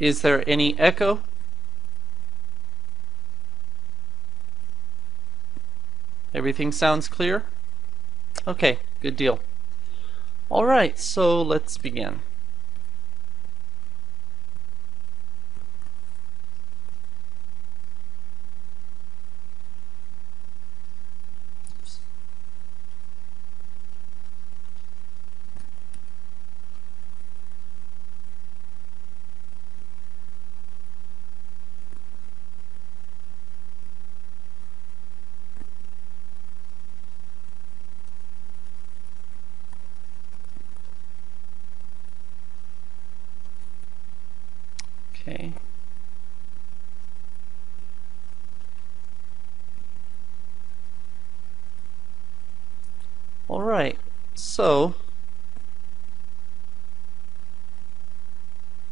Is there any echo? Everything sounds clear? Okay, good deal. All right, so let's begin. Okay. All right, so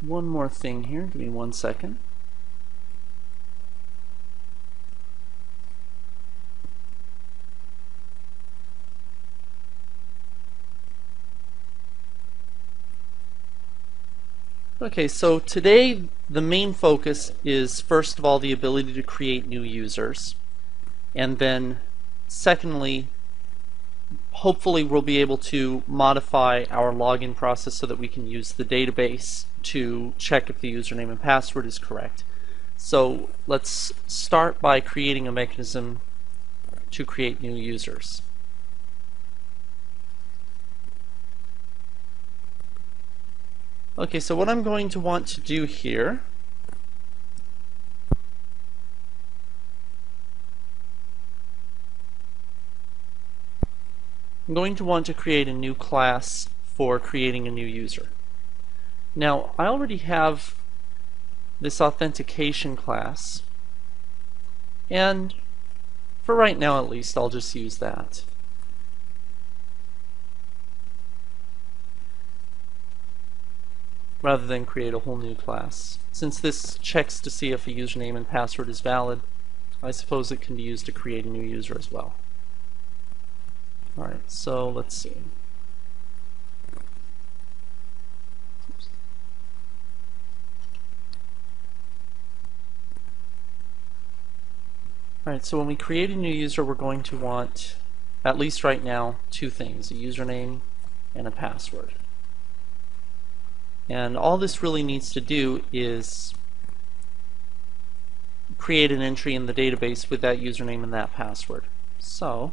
one more thing here. Give me 1 second. Okay, so today the main focus is first of all the ability to create new users, and then secondly, hopefully we'll be able to modify our login process so that we can use the database to check if the username and password is correct. So let's start by creating a mechanism to create new users. Okay, so what I'm going to want to do here I'm going to want to create a new class for creating a new user. Now, I already have this authentication class, and for right now at least, I'll just use that. Rather than create a whole new class. Since this checks to see if a username and password is valid, I suppose it can be used to create a new user as well. Alright, so let's see. Alright, so when we create a new user, we're going to want, at least right now, two things, a username and a password. And all this really needs to do is create an entry in the database with that username and that password. So,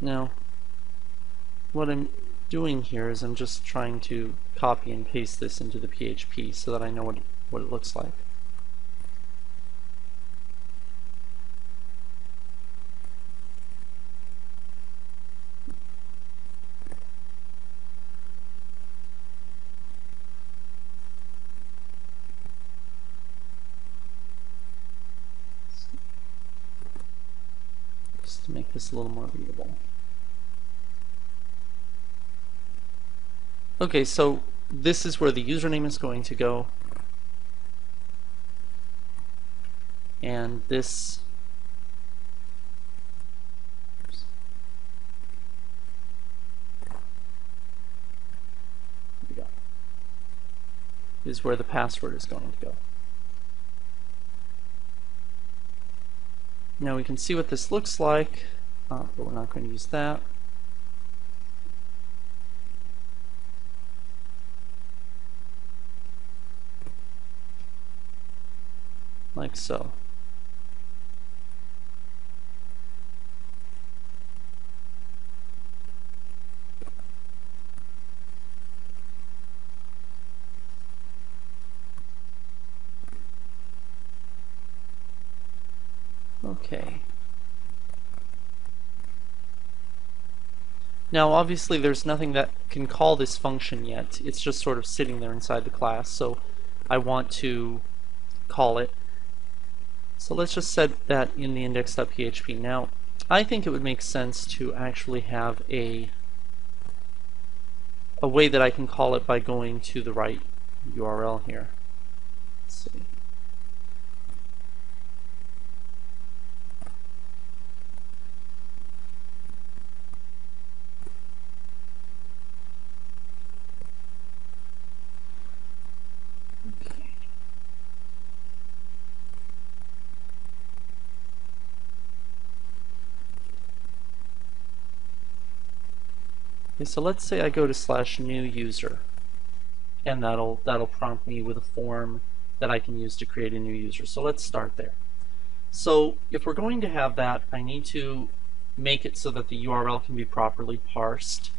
now, what I'm doing here is I'm just trying to copy and paste this into the PHP so that I know what it looks like. Just to make this a little more readable. Okay, so this is where the username is going to go, and this is where the password is going to go. Now we can see what this looks like, but we're not going to use that. Like so. Okay. Now obviously there's nothing that can call this function yet. It's just sort of sitting there inside the class, so I want to call it. So let's just set that in the index.php. Now, I think it would make sense to actually have a way that I can call it by going to the right URL here. Let's see. Okay, so let's say I go to /new user, and that'll prompt me with a form that I can use to create a new user. So let's start there. So if we're going to have that, I need to make it so that the URL can be properly parsed.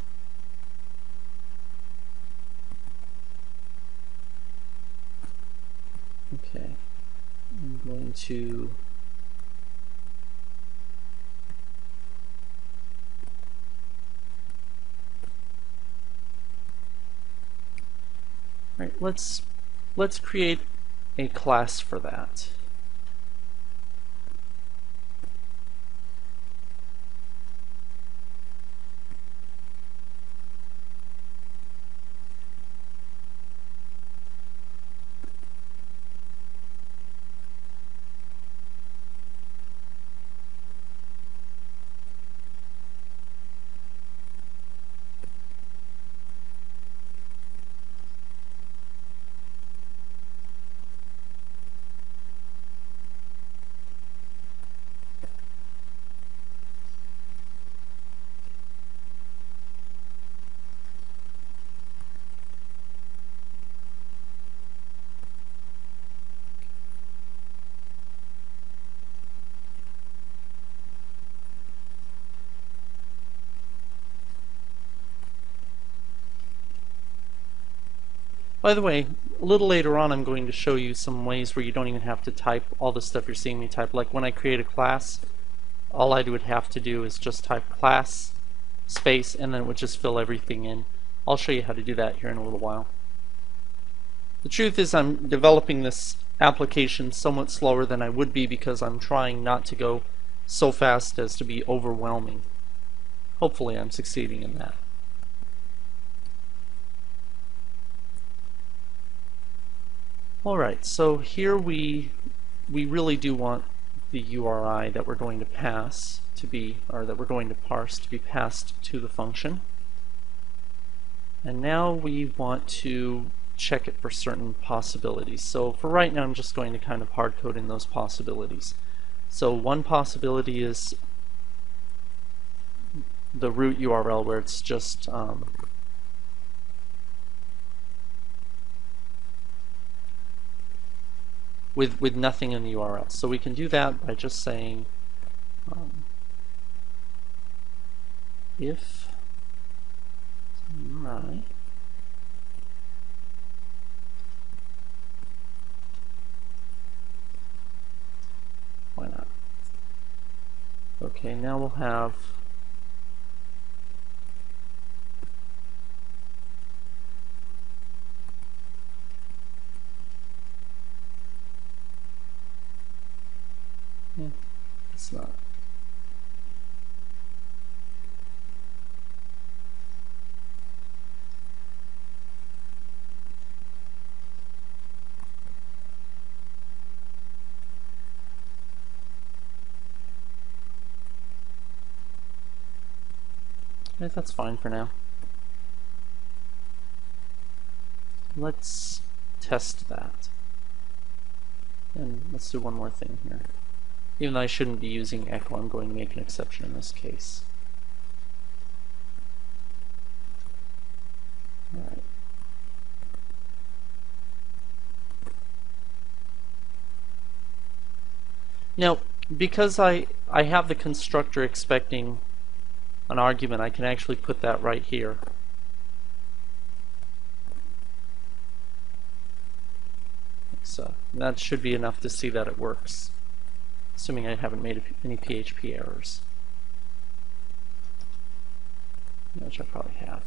Okay, I'm going to all right, let's create a class for that. By the way, a little later on I'm going to show you some ways where you don't even have to type all the stuff you're seeing me type. Like when I create a class, all I would have to do is just type class space and then it would just fill everything in. I'll show you how to do that here in a little while. The truth is I'm developing this application somewhat slower than I would be because I'm trying not to go so fast as to be overwhelming. Hopefully I'm succeeding in that. Alright, so here we really do want the URI that we're going to pass to be, or that we're going to parse to be passed to the function. And now we want to check it for certain possibilities. So for right now I'm just going to kind of hard code in those possibilities. So one possibility is the root URL where it's just with nothing in the URL. So we can do that by just saying if URI why not? Okay, now we'll have it's not. Okay, that's fine for now. Let's test that. And let's do one more thing here. Even though I shouldn't be using echo, I'm going to make an exception in this case. All right. Now, because I have the constructor expecting an argument, I can actually put that right here. So that should be enough to see that it works, assuming I haven't made any PHP errors, which I probably have.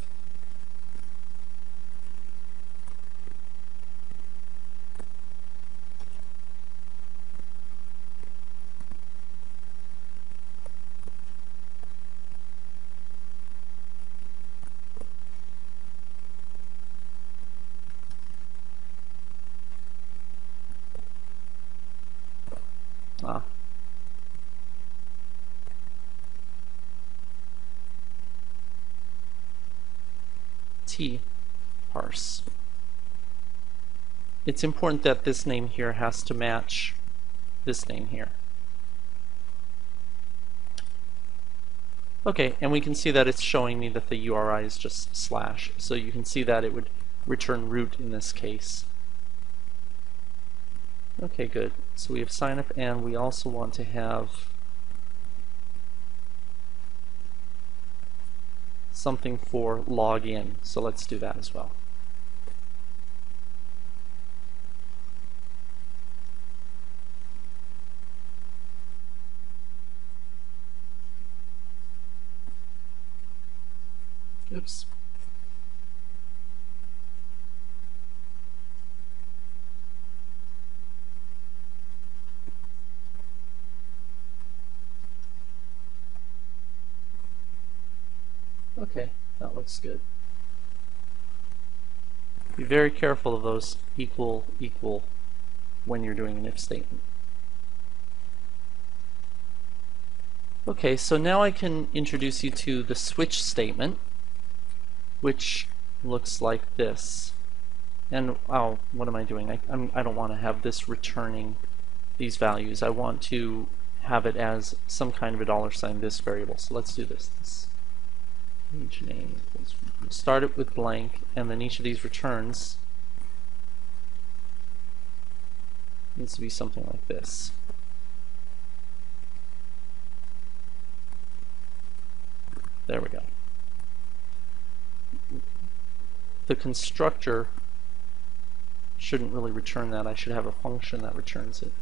T parse. It's important that this name here has to match this name here. Okay, and we can see that it's showing me that the URI is just slash. So you can see that it would return root in this case. Okay, good. So we have sign up, and we also want to have something for login. So let's do that as well. Oops. Okay, that looks good. Be very careful of those equal when you're doing an if statement. Okay, so now I can introduce you to the switch statement, which looks like this. And oh, what am I doing? I don't want to have this returning these values. I want to have it as some kind of a $, this variable. So let's do this. Page name equals, start it with blank, and then each of these returns needs to be something like this. There we go. The constructor shouldn't really return that. I should have a function that returns it.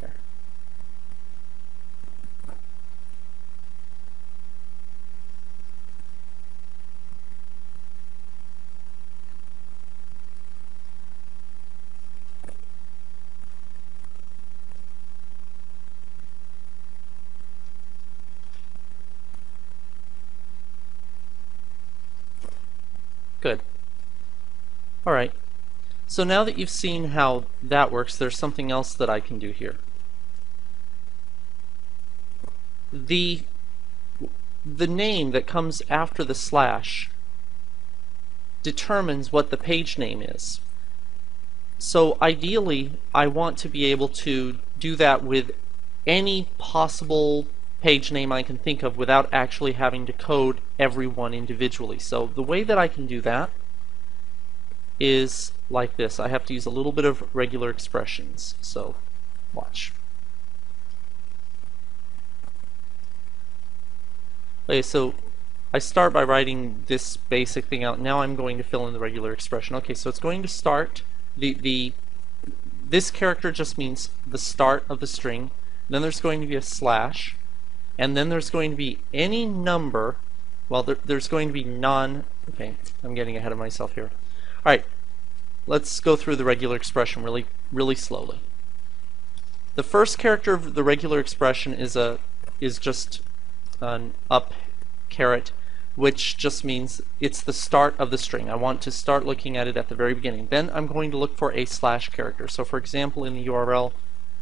There. Good. All right. So now that you've seen how that works, there's something else that I can do here. The name that comes after the slash determines what the page name is. So ideally, I want to be able to do that with any possible page name I can think of without actually having to code every one individually. So the way that I can do that is like this. I have to use a little bit of regular expressions. So watch. Okay, so I start by writing this basic thing out. Now I'm going to fill in the regular expression. Okay, so it's going to start this character just means the start of the string. Then there's going to be a slash, and then there's going to be any number. Well, there's going to be okay, I'm getting ahead of myself here. All right, let's go through the regular expression really slowly. The first character of the regular expression is just an up caret, which just means it's the start of the string. I want to start looking at it at the very beginning. Then I'm going to look for a slash character. So for example, in the URL,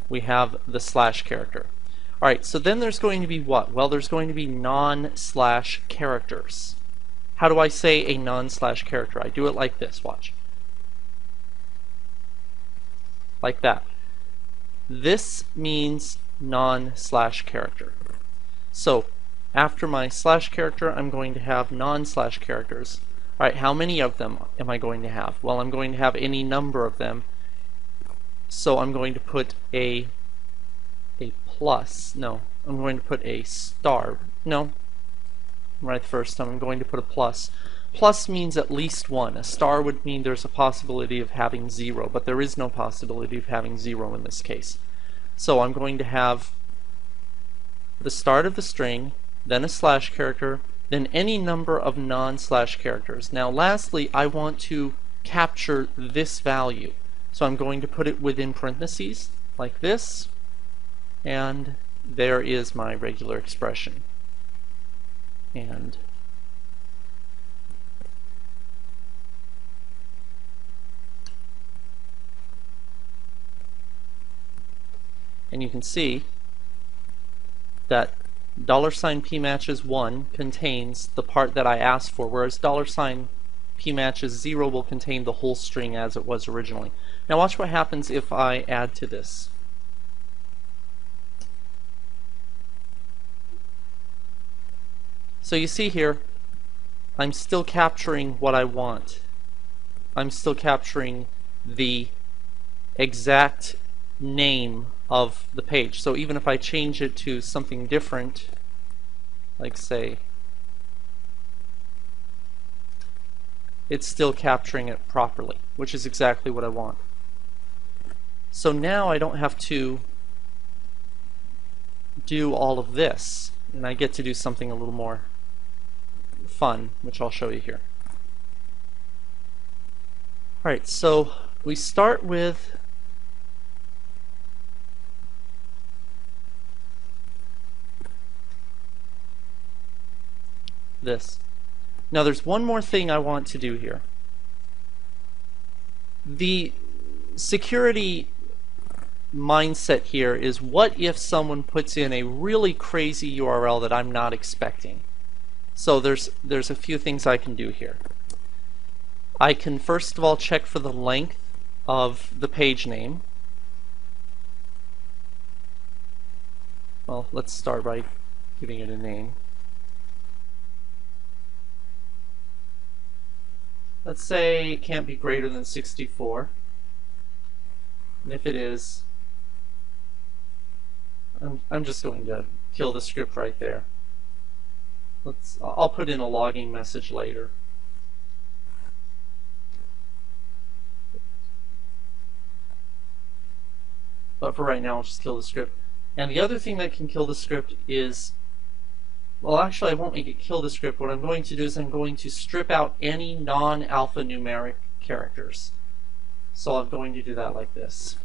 we have the slash character. All right, so then there's going to be what? Well, there's going to be non-slash characters. How do I say a non-slash character? I do it like this, watch. Like that. This means non-slash character. So after my slash character, I'm going to have non-slash characters. All right, how many of them am I going to have? Well, I'm going to have any number of them. So I'm going to put a plus. No, I'm going to put a star. No, right the first time. I'm going to put a plus. Plus means at least one. A star would mean there's a possibility of having 0, but there is no possibility of having 0 in this case. So I'm going to have the start of the string, then a slash character, then any number of non-slash characters. Now lastly, I want to capture this value. So I'm going to put it within parentheses, like this, and there is my regular expression. And And you can see that $PMatches1 contains the part that I asked for, whereas $PMatches0 will contain the whole string as it was originally. Now watch what happens if I add to this. So you see here, I'm still capturing what I want. I'm still capturing the exact name of the page. So even if I change it to something different, like say, it's still capturing it properly, which is exactly what I want. So now I don't have to do all of this, and I get to do something a little more fun, which I'll show you here. Alright, so we start with this. Now there's one more thing I want to do here. The security mindset here is, what if someone puts in a really crazy URL that I'm not expecting? So there's a few things I can do here. I can first of all check for the length of the page name. Well, let's start by giving it a name. Let's say it can't be greater than 64. And if it is, I'm just going to kill the script right there. I'll put in a logging message later. But for right now, I'll just kill the script. And the other thing that can kill the script is, well, actually I won't make it kill the script. What I'm going to do is I'm going to strip out any non-alphanumeric characters. So I'm going to do that like this.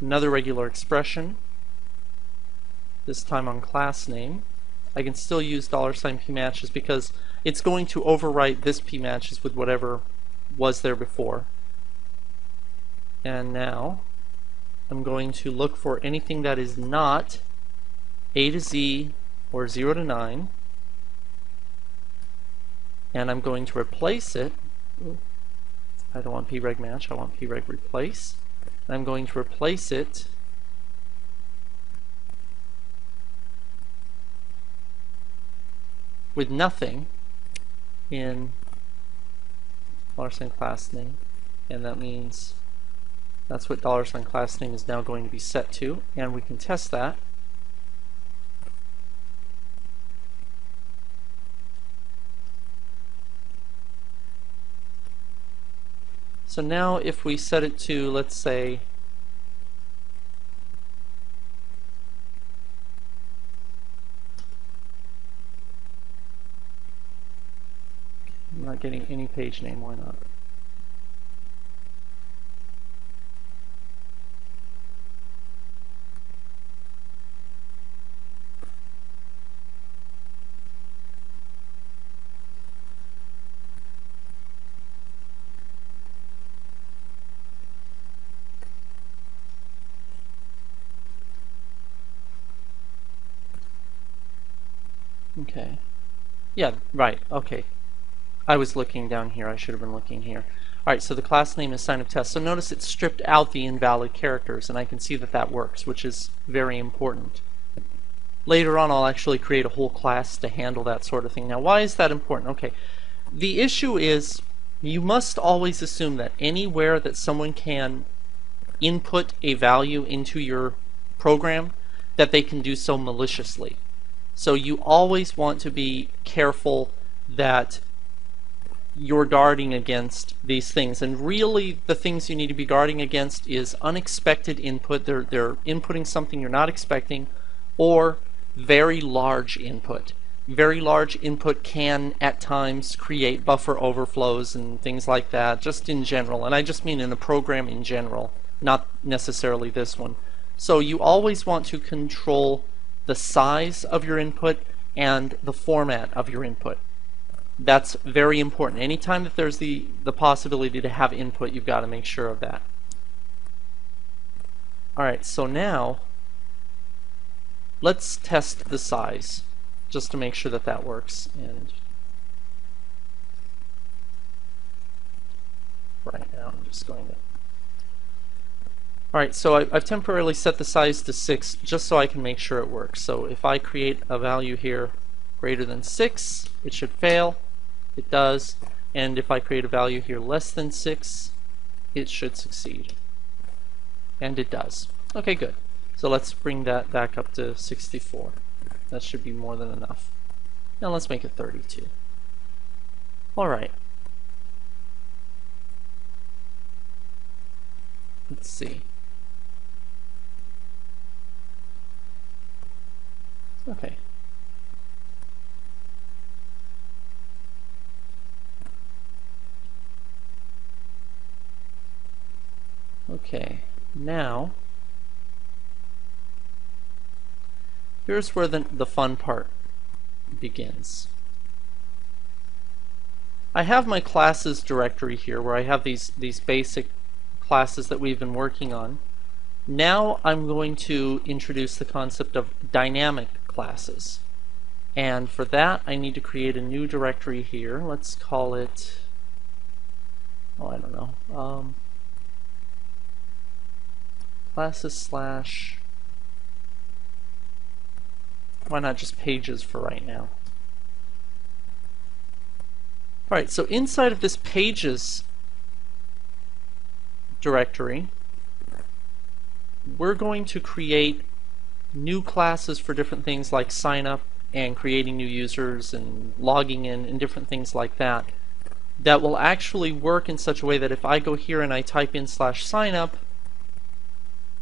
Another regular expression, this time on class name. I can still use $PMatches because it's going to overwrite this PMatches with whatever was there before. And now I'm going to look for anything that is not A to Z or 0 to 9, and I'm going to replace it. I don't want preg match, I want preg replace. And I'm going to replace it with nothing in $class name, and that means that's what $class name is now going to be set to, and we can test that. So now if we set it to, let's say, I'm not getting any page name, why not? Okay. Yeah, right, okay. I was looking down here, I should have been looking here. Alright, so the class name is sign of test. So notice it stripped out the invalid characters, and I can see that that works, which is very important. Later on I'll actually create a whole class to handle that sort of thing. Now why is that important? Okay, the issue is you must always assume that anywhere that someone can input a value into your program, that they can do so maliciously. So you always want to be careful that you're guarding against these things. And really the things you need to be guarding against is unexpected input. They're inputting something you're not expecting, or very large input. Very large input can at times create buffer overflows and things like that, just in general. And I just mean in the program in general, not necessarily this one. So you always want to control the size of your input and the format of your input. That's very important. Anytime that there's the possibility to have input, you've got to make sure of that. Alright, so now let's test the size just to make sure that that works. And right now I'm just going to... Alright, so I've temporarily set the size to 6 just so I can make sure it works. So if I create a value here greater than 6, it should fail. It does. And if I create a value here less than 6, it should succeed. And it does. Okay, good. So let's bring that back up to 64. That should be more than enough. Now let's make it 32. Alright. Let's see. Okay. Okay, now here's where the fun part begins. I have my classes directory here where I have these basic classes that we've been working on. Now I'm going to introduce the concept of dynamic classes. And for that I need to create a new directory here. Let's call it, oh, I don't know, classes slash, why not just pages for right now? Alright, so inside of this pages directory, we're going to create new classes for different things like sign up and creating new users and logging in and different things like that, that will actually work in such a way that if I go here and I type in /signup,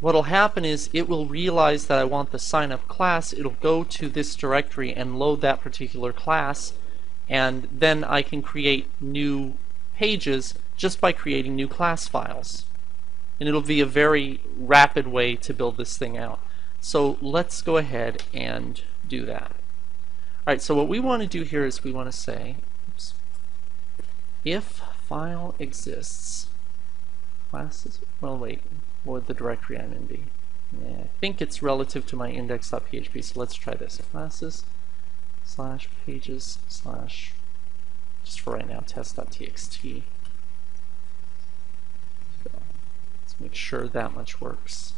what'll happen is it will realize that I want the signup class. It'll go to this directory and load that particular class, and then I can create new pages just by creating new class files. And it'll be a very rapid way to build this thing out. So let's go ahead and do that. Alright, so what we want to do here is we want to say, oops, if file exists, classes, well wait, what would the directory I'm in be? Yeah, I think it's relative to my index.php, so let's try this. Classes slash pages slash, just for right now, test.txt. So let's make sure that much works.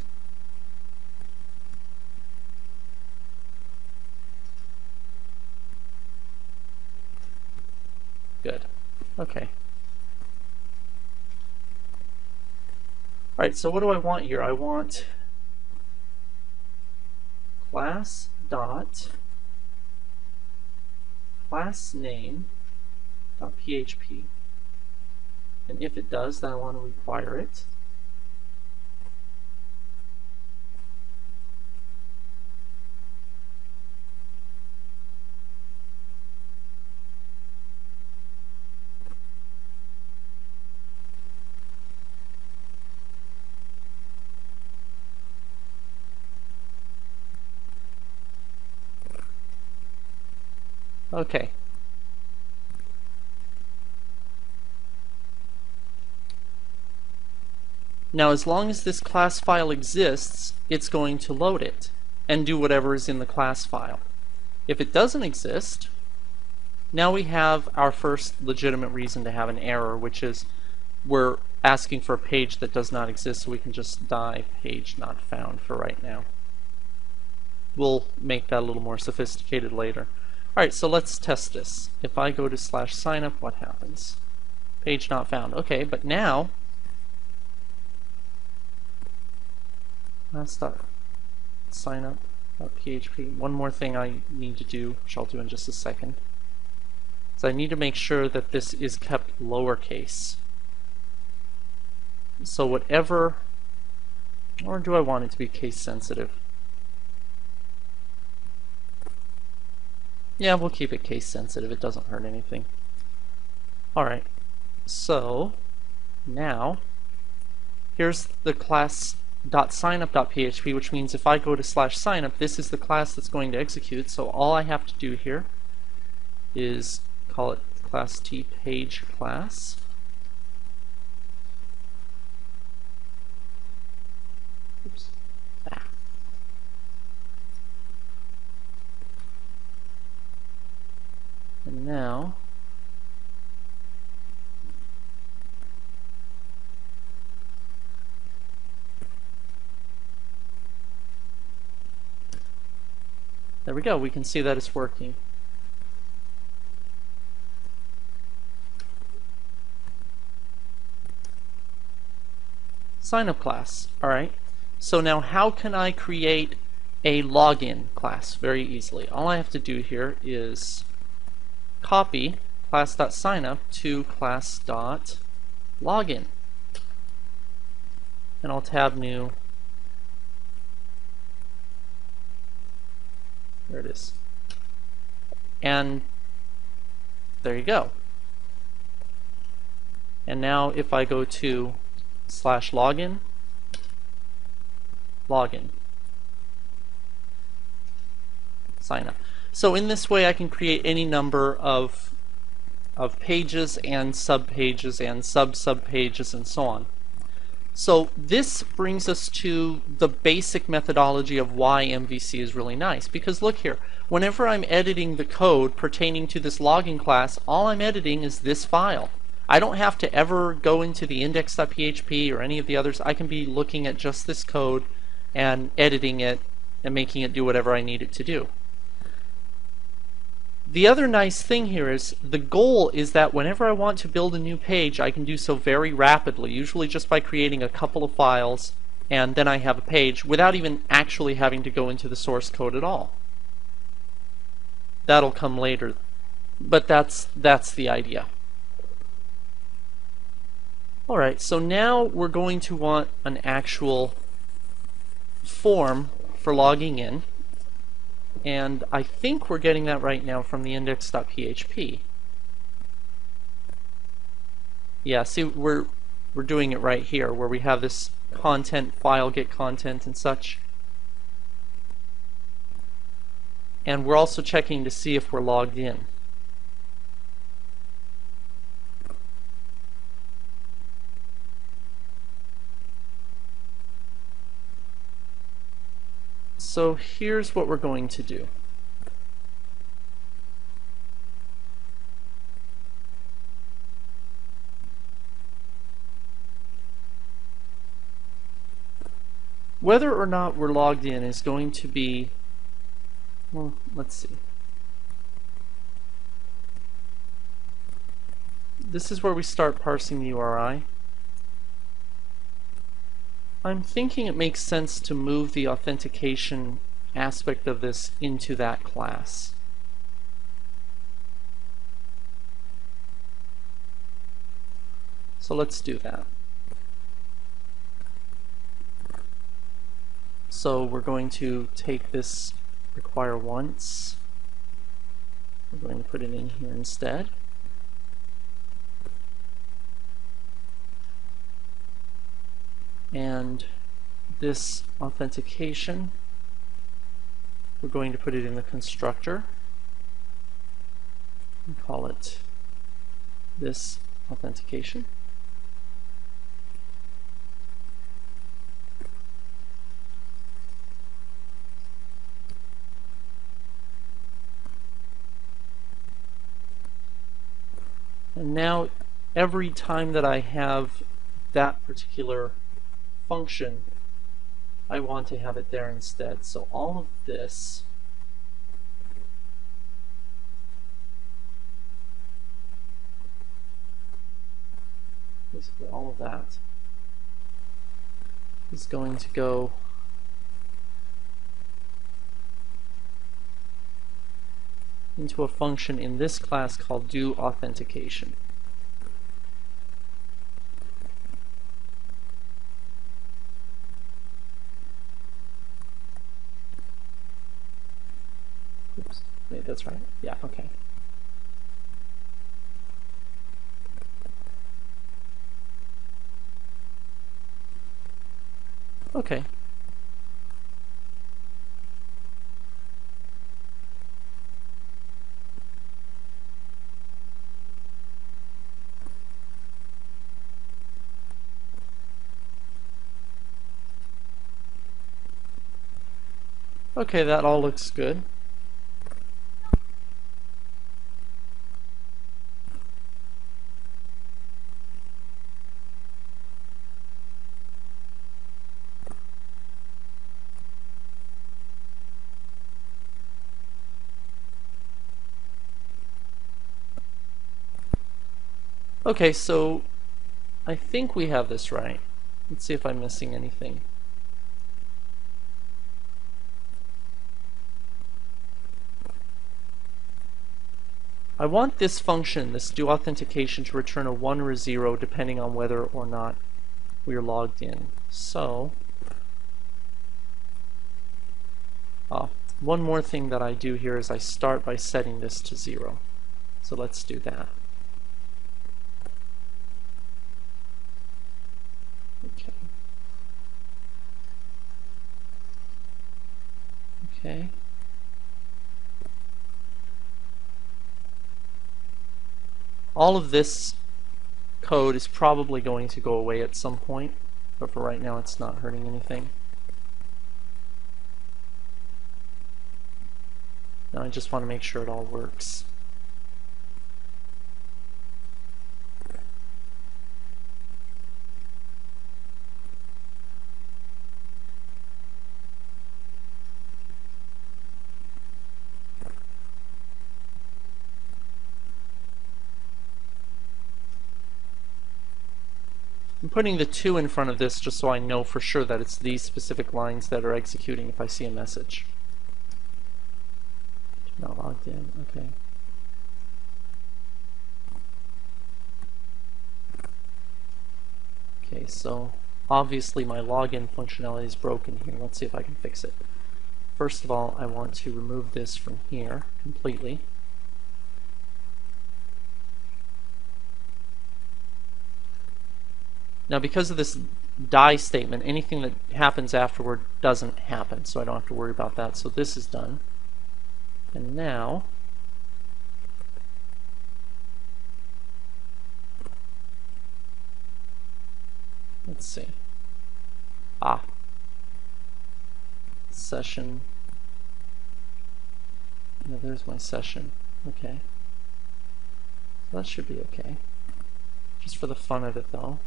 Good. Okay. Alright, so what do I want here? I want class dot class name dot php. And if it does, then I want to require it. Okay. Now, as long as this class file exists, it's going to load it and do whatever is in the class file. If it doesn't exist, now we have our first legitimate reason to have an error, which is we're asking for a page that does not exist, so we can just die page not found for right now. We'll make that a little more sophisticated later. Alright, so let's test this. If I go to /signup, what happens? Page not found. Okay, but now signup.php. One more thing I need to do, which I'll do in just a second, is I need to make sure that this is kept lowercase. So whatever, or do I want it to be case sensitive? Yeah, we'll keep it case sensitive. It doesn't hurt anything. Alright, so now here's the class .signup.php, which means if I go to /signup, this is the class that's going to execute. So all I have to do here is call it class T page class. Oops. now there we go, we can see that it's working. Sign up class. Alright, so now how can I create a login class? Very easily. All I have to do here is copy class.signup to class.login. And I'll tab new. There it is. And there you go. And now if I go to /login, login, sign up. So in this way I can create any number of pages and subpages and sub-subpages and so on. So this brings us to the basic methodology of why MVC is really nice. Because look here, whenever I'm editing the code pertaining to this login class, all I'm editing is this file. I don't have to ever go into the index.php or any of the others. I can be looking at just this code and editing it and making it do whatever I need it to do. The other nice thing here is the goal is that whenever I want to build a new page, I can do so very rapidly, usually just by creating a couple of files, and then I have a page without even actually having to go into the source code at all. That'll come later, but that's the idea. Alright, so now we're going to want an actual form for logging in. And I think we're getting that right now from the index.php. Yeah, see, we're doing it right here where we have this content file, get content and such. And we're also checking to see if we're logged in. So here's what we're going to do. Whether or not we're logged in is going to be, well, let's see. This is where we start parsing the URI. I'm thinking it makes sense to move the authentication aspect of this into that class. So let's do that. So we're going to take this require once. We're going to put it in here instead. And this authentication, we're going to put it in the constructor and call it this authentication. And now every time that I have that particular function, I want to have it there instead. So all of this basically all of that is going to go into a function in this class called doAuthentication. Oops, wait, that's right. Yeah, okay. Okay. Okay, that all looks good. Okay, so I think we have this right. Let's see if I'm missing anything. I want this function, this do authentication, to return a 1 or a 0 depending on whether or not we are logged in. So, one more thing that I do here is I start by setting this to 0. So let's do that. Okay. Okay. All of this code is probably going to go away at some point, but for right now it's not hurting anything. Now I just want to make sure it all works. I'm putting the 2 in front of this just so I know for sure that it's these specific lines that are executing if I see a message. Not logged in, okay. Okay, so obviously my login functionality is broken here. Let's see if I can fix it. First of all, I want to remove this from here completely. Now because of this die statement, anything that happens afterward doesn't happen, so I don't have to worry about that. So this is done. And now, let's see. Session. No, there's my session. Okay. So that should be okay. Just for the fun of it though.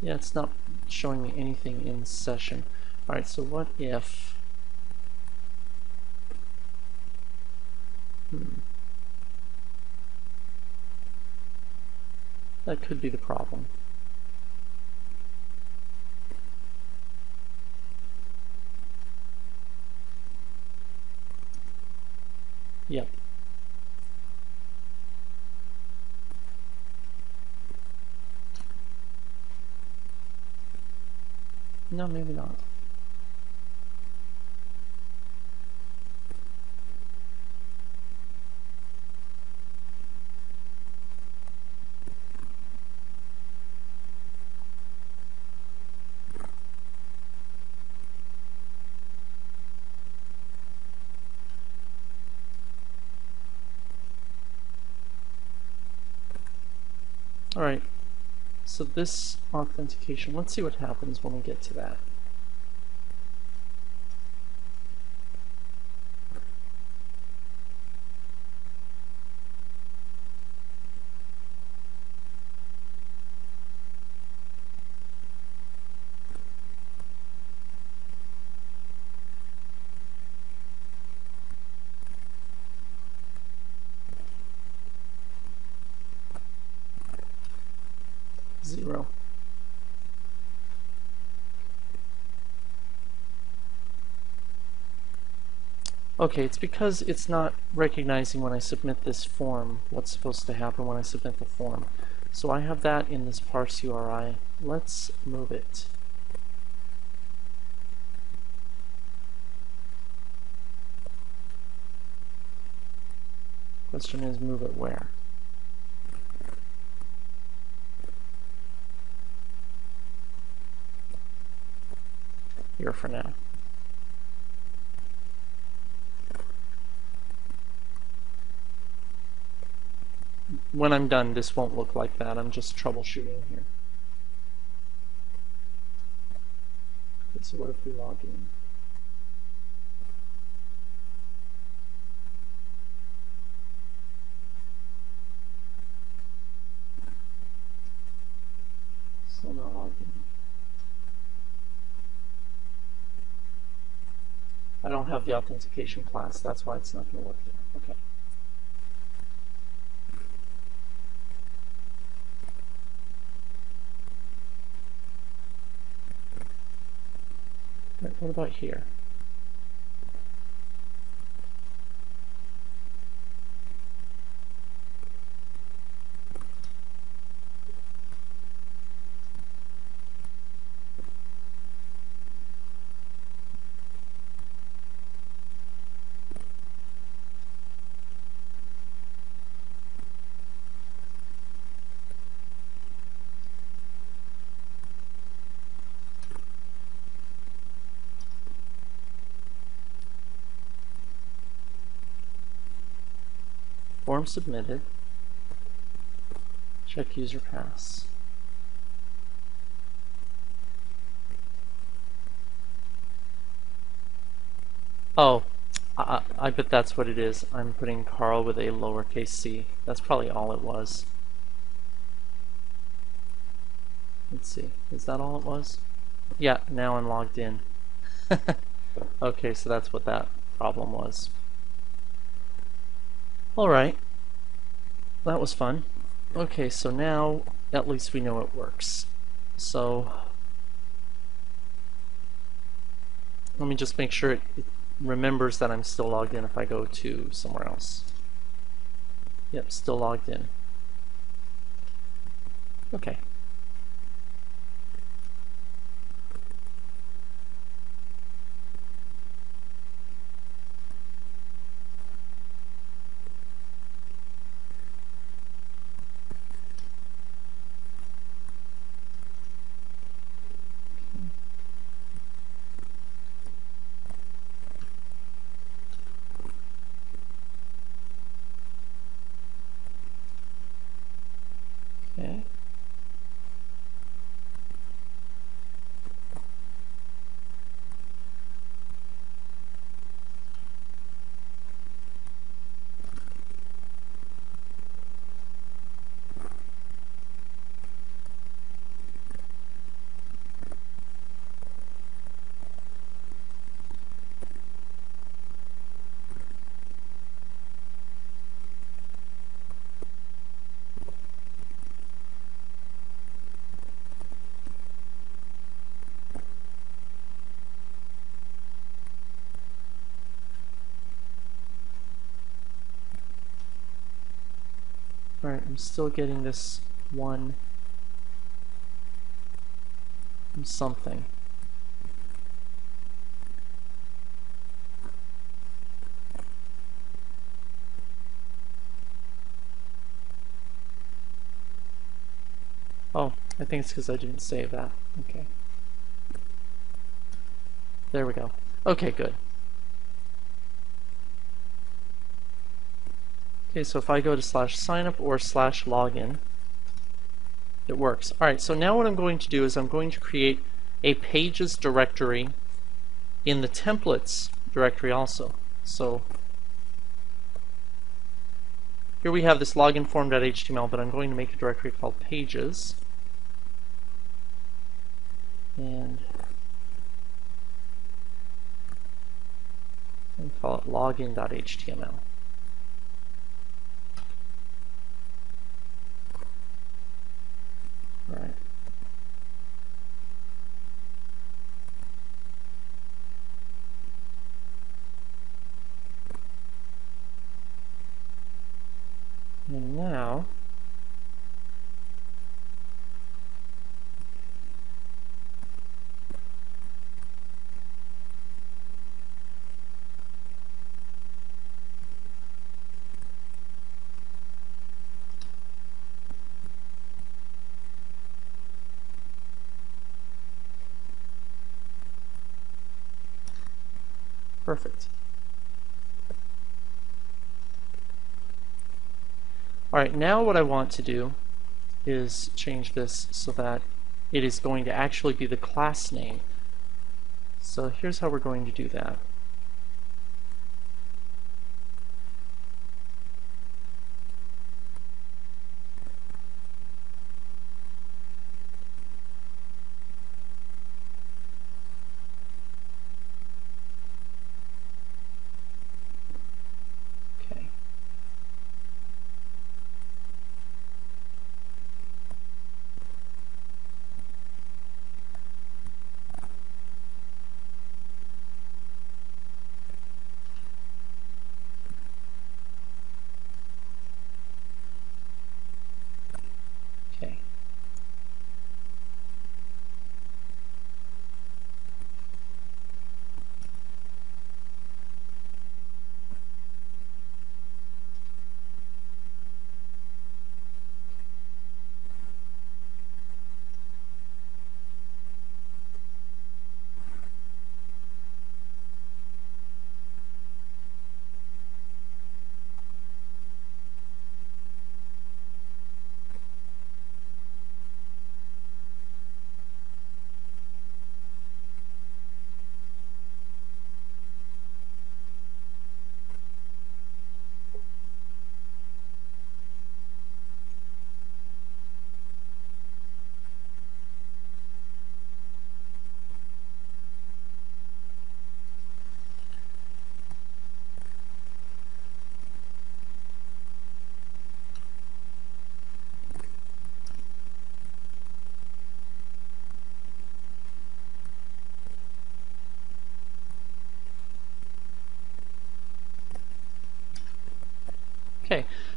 Yeah, it's not showing me anything in session. Alright, so what if... That could be the problem. Yep. No, maybe not. Alright, so this authentication, let's see what happens when we get to that. Zero. Okay, it's because it's not recognizing when I submit this form what's supposed to happen when I submit the form. So I have that in this parse URI. Let's move it. Question is, move it where? Here for now. When I'm done, this won't look like that. I'm just troubleshooting here. Okay, so what if we log in? Still not logged in. I don't have the authentication class. That's why it's not going to work there. Okay. Right, what about here? Form submitted. Check user pass. Oh, I bet that's what it is. I'm putting Carl with a lowercase c. That's probably all it was. Let's see. Is that all it was? Yeah, now I'm logged in. Okay, so that's what that problem was. Alright. That was fun. Okay, so now at least we know it works. So let me just make sure it remembers that I'm still logged in if I go to somewhere else. Yep, still logged in. Okay. Okay. Alright, I'm still getting this one something. Oh, I think it's because I didn't save that. Okay. There we go. Okay, good. Okay, so if I go to /signup or /login, it works. Alright, so now what I'm going to do is I'm going to create a pages directory in the templates directory also. So here we have this login form.html, but I'm going to make a directory called pages. And call it login.html. All right. And now perfect. All right, now what I want to do is change this so that it is going to actually be the class name. So here's how we're going to do that.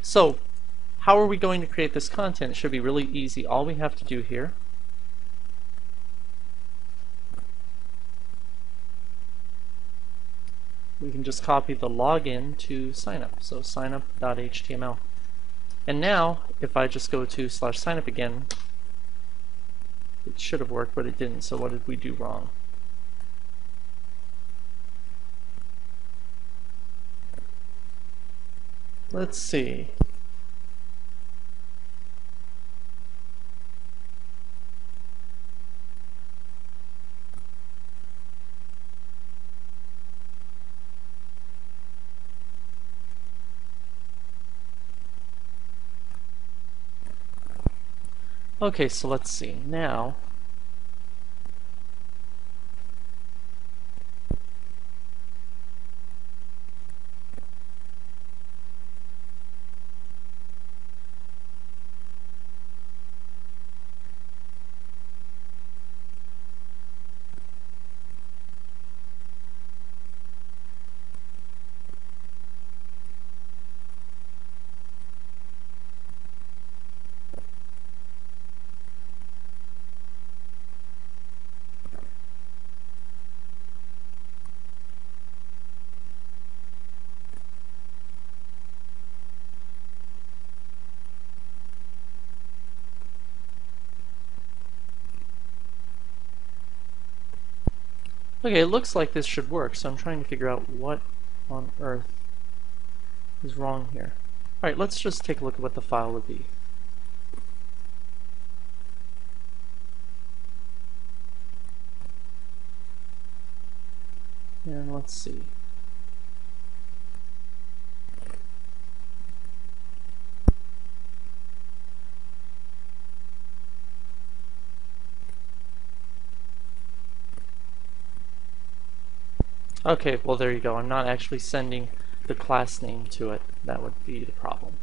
So how are we going to create this content? It should be really easy. All we have to do here we can just copy the login to signup. So signup.html. And now, if I just go to /signup again, it should have worked, but it didn't. So what did we do wrong? Let's see. Okay, so let's see. Now, okay, it looks like this should work, so I'm trying to figure out what on earth is wrong here. Alright, let's just take a look at what the file would be. And let's see. Okay, well there you go. I'm not actually sending the class name to it. That would be the problem.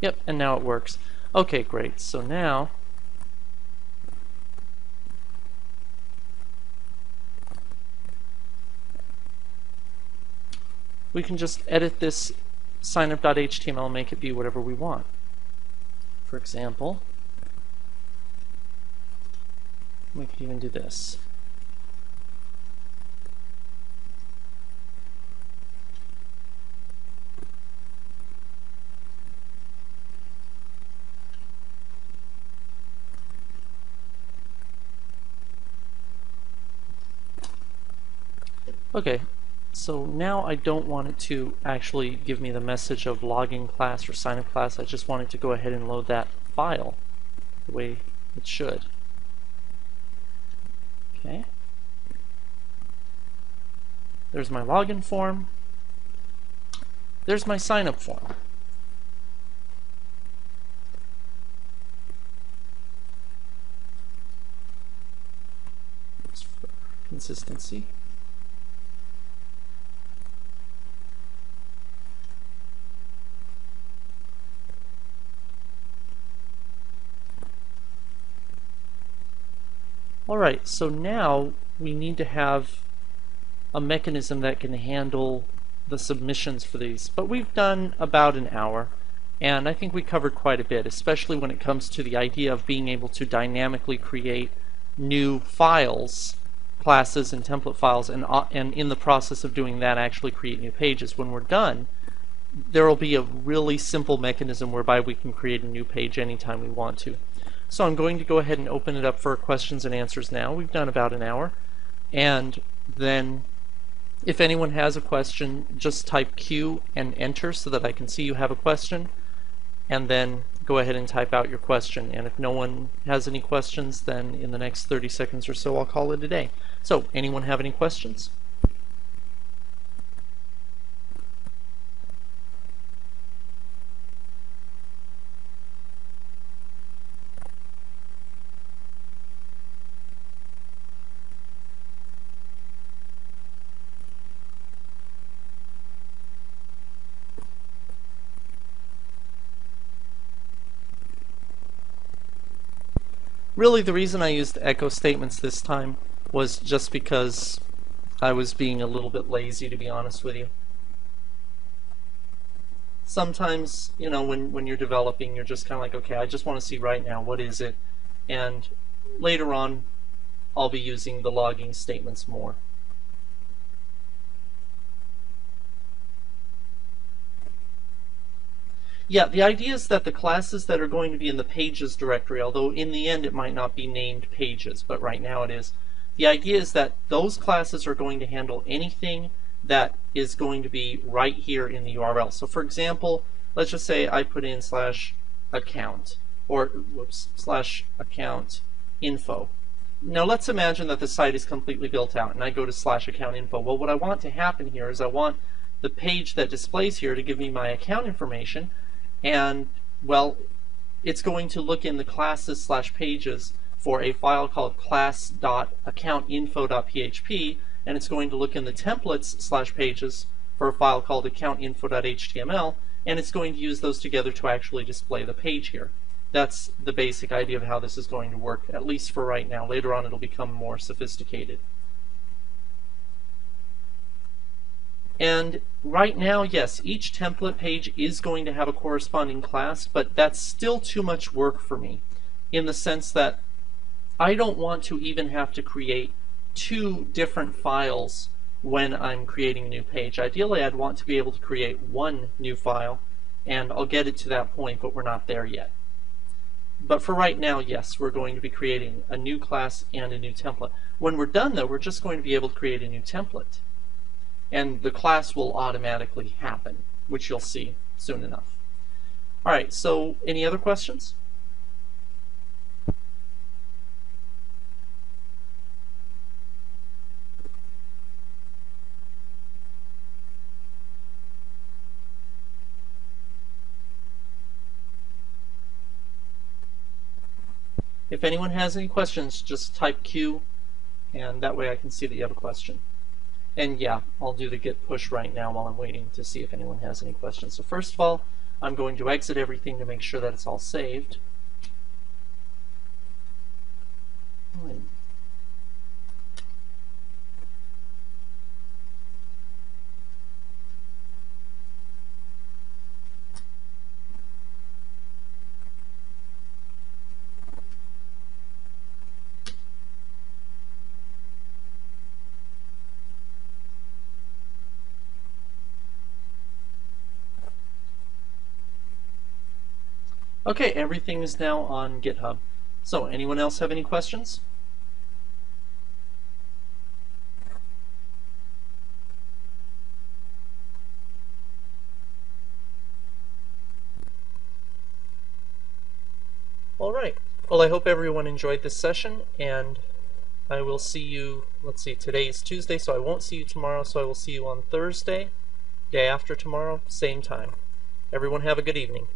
Yep, and now it works. Okay, great. So now we can just edit this signup.html and make it be whatever we want. For example, we could even do this. Okay, so now I don't want it to actually give me the message of login class or signup class. I just want it to go ahead and load that file the way it should. Okay. There's my login form. There's my signup form. Just for consistency. Alright, so now we need to have a mechanism that can handle the submissions for these. But we've done about an hour, and I think we covered quite a bit, especially when it comes to the idea of being able to dynamically create new files, classes and template files, and in the process of doing that actually create new pages. When we're done, there will be a really simple mechanism whereby we can create a new page anytime we want to. So I'm going to go ahead and open it up for questions and answers now. We've done about an hour. And then if anyone has a question, just type Q and enter so that I can see you have a question. And then go ahead and type out your question. And if no one has any questions, then in the next 30 seconds or so, I'll call it a day. So anyone have any questions? Really, the reason I used echo statements this time was just because I was being a little bit lazy, to be honest with you. Sometimes, you know, when you're developing, you're just kind of like, okay, I just want to see right now, what is it? And later on, I'll be using the logging statements more. Yeah, the idea is that the classes that are going to be in the pages directory, although in the end it might not be named pages, but right now it is, the idea is that those classes are going to handle anything that is going to be right here in the URL. So for example, let's just say I put in /account or whoops, /account info. Now let's imagine that the site is completely built out and I go to /account info. Well, what I want to happen here is I want the page that displays here to give me my account information, and well, it's going to look in the classes /pages for a file called class.accountinfo.php, and it's going to look in the templates /pages for a file called accountinfo.html, and it's going to use those together to actually display the page here. That's the basic idea of how this is going to work, at least for right now. Later on it'll become more sophisticated. And right now, yes, each template page is going to have a corresponding class, but that's still too much work for me in the sense that I don't want to even have to create 2 different files when I'm creating a new page. Ideally, I'd want to be able to create 1 new file, and I'll get it to that point, but we're not there yet. But for right now, yes, we're going to be creating a new class and a new template. When we're done, though, we're just going to be able to create a new template, and the class will automatically happen, which you'll see soon enough. All right, so any other questions? If anyone has any questions, just type Q, and that way I can see that you have a question. And yeah, I'll do the git push right now while I'm waiting to see if anyone has any questions. So first of all, I'm going to exit everything to make sure that it's all saved. Okay, everything is now on GitHub. So anyone else have any questions? All right. Well, I hope everyone enjoyed this session, and I will see you, let's see, today is Tuesday, so I won't see you tomorrow, so I will see you on Thursday, day after tomorrow, same time. Everyone have a good evening.